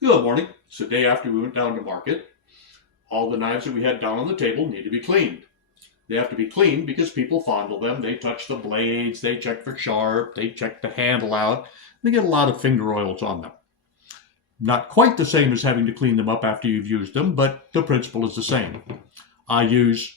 Good morning. It's the day after we went down to market. All the knives that we had down on the table need to be cleaned. They have to be cleaned because people fondle them. They touch the blades, they check for sharp, they check the handle out. They get a lot of finger oils on them. Not quite the same as having to clean them up after you've used them, but the principle is the same. I use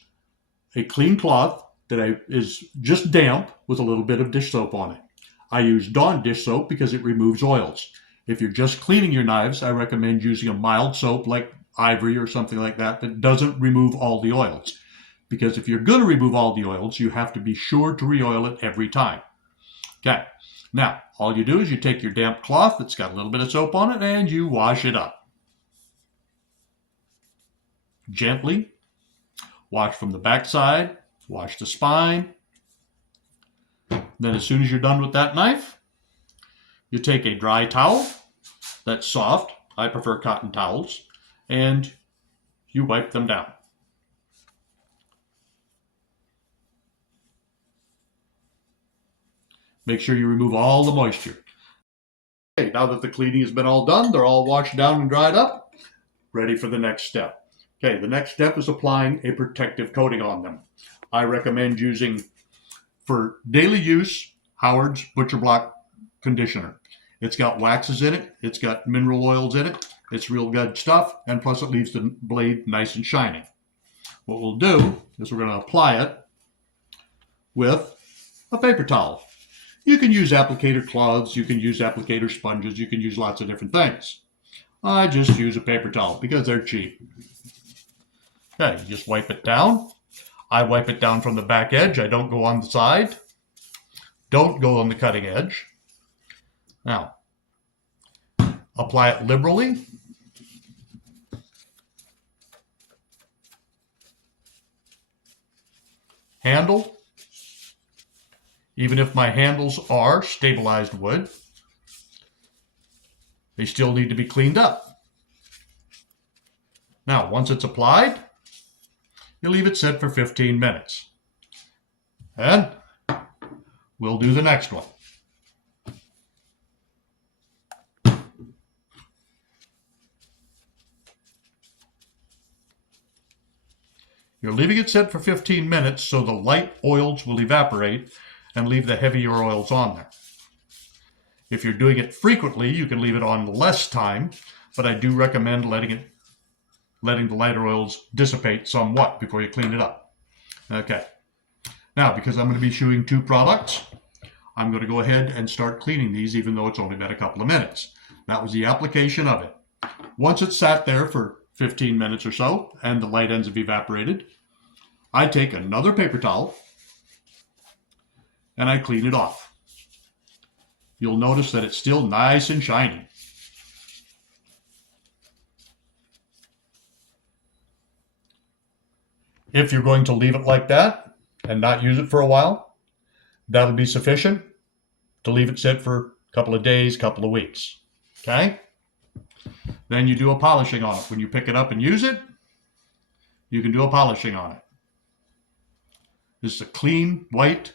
a clean cloth that is just damp with a little bit of dish soap on it. I use Dawn dish soap because it removes oils. If you're just cleaning your knives, I recommend using a mild soap like Ivory or something like that that doesn't remove all the oils. Because if you're going to remove all the oils, you have to be sure to re-oil it every time. Okay, now all you do is you take your damp cloth that's got a little bit of soap on it and you wash it up. Gently. Wash from the back side, wash the spine. Then as soon as you're done with that knife, you take a dry towel that's soft, I prefer cotton towels, and you wipe them down. Make sure you remove all the moisture. Okay, now that the cleaning has been all done, they're all washed down and dried up, ready for the next step. Okay, the next step is applying a protective coating on them. I recommend using, for daily use, Howard's Butcher Block conditioner. It's got waxes in it, it's got mineral oils in it, it's real good stuff, and plus it leaves the blade nice and shiny. What we'll do is we're going to apply it with a paper towel. You can use applicator cloths, you can use applicator sponges, you can use lots of different things. I just use a paper towel because they're cheap. Okay, you just wipe it down. I wipe it down from the back edge. I don't go on the side. Don't go on the cutting edge. Now, apply it liberally. Handle. Even if my handles are stabilized wood, they still need to be cleaned up. Now, once it's applied, you leave it sit for 15 minutes. And we'll do the next one. You're leaving it sit for 15 minutes so the light oils will evaporate and leave the heavier oils on there. If you're doing it frequently, you can leave it on less time, but I do recommend letting the lighter oils dissipate somewhat before you clean it up. Okay. Now, because I'm going to be shooting two products, I'm going to go ahead and start cleaning these even though it's only been a couple of minutes. That was the application of it. Once it's sat there for 15 minutes or so and the light ends have evaporated, I take another paper towel and I clean it off. You'll notice that it's still nice and shiny. If you're going to leave it like that and not use it for a while, that'll be sufficient to leave it sit for a couple of days, couple of weeks. Okay? Then you do a polishing on it. When you pick it up and use it, you can do a polishing on it. This is a clean, white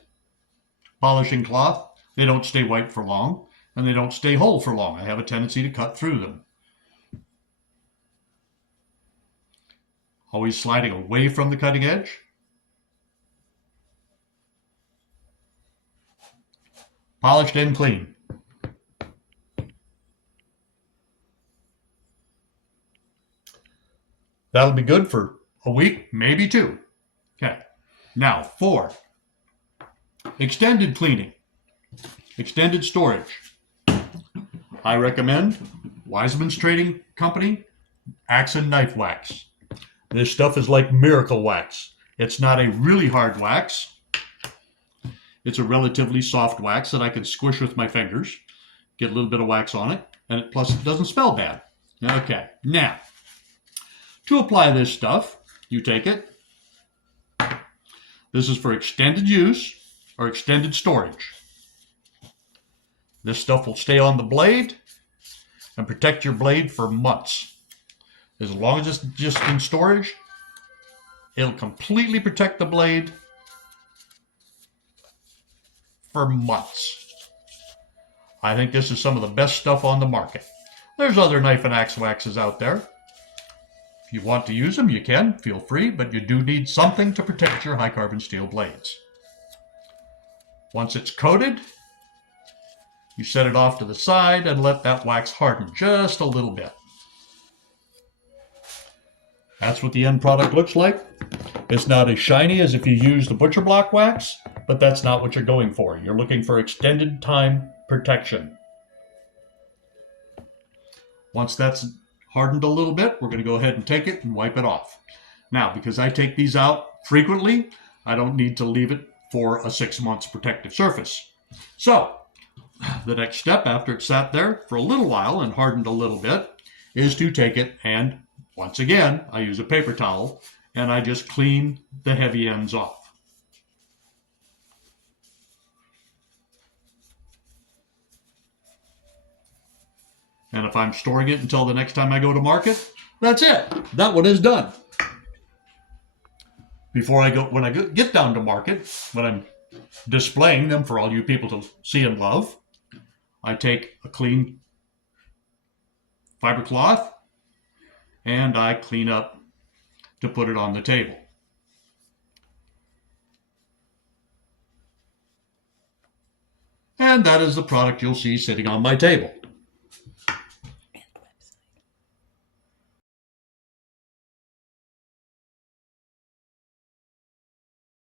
polishing cloth. They don't stay white for long, and they don't stay whole for long. I have a tendency to cut through them. Always sliding away from the cutting edge. Polished and clean. That'll be good for a week, maybe two. Okay. Now, for extended cleaning, extended storage, I recommend Wiseman's Trading Company Axe and Knife Wax. This stuff is like miracle wax. It's not a really hard wax. It's a relatively soft wax that I can squish with my fingers, get a little bit of wax on it, and plus it doesn't smell bad. Okay, now, to apply this stuff, you take it. This is for extended use or extended storage. This stuff will stay on the blade and protect your blade for months. As long as it's just in storage, it'll completely protect the blade for months. I think this is some of the best stuff on the market. There's other knife and axe waxes out there. If you want to use them, you can, feel free, but you do need something to protect your high carbon steel blades. Once it's coated, you set it off to the side and let that wax harden just a little bit. That's what the end product looks like. It's not as shiny as if you use the butcher block wax, but that's not what you're going for. You're looking for extended time protection. Once that's hardened a little bit, we're going to go ahead and take it and wipe it off. Now, because I take these out frequently, I don't need to leave it for a 6 months protective surface. So, the next step after it's sat there for a little while and hardened a little bit is to take it and, once again, I use a paper towel and I just clean the heavy ends off. And if I'm storing it until the next time I go to market, that's it. That one is done. When I get down to market, when I'm displaying them for all you people to see and love, I take a clean fiber cloth and I clean up to put it on the table. And that is the product you'll see sitting on my table.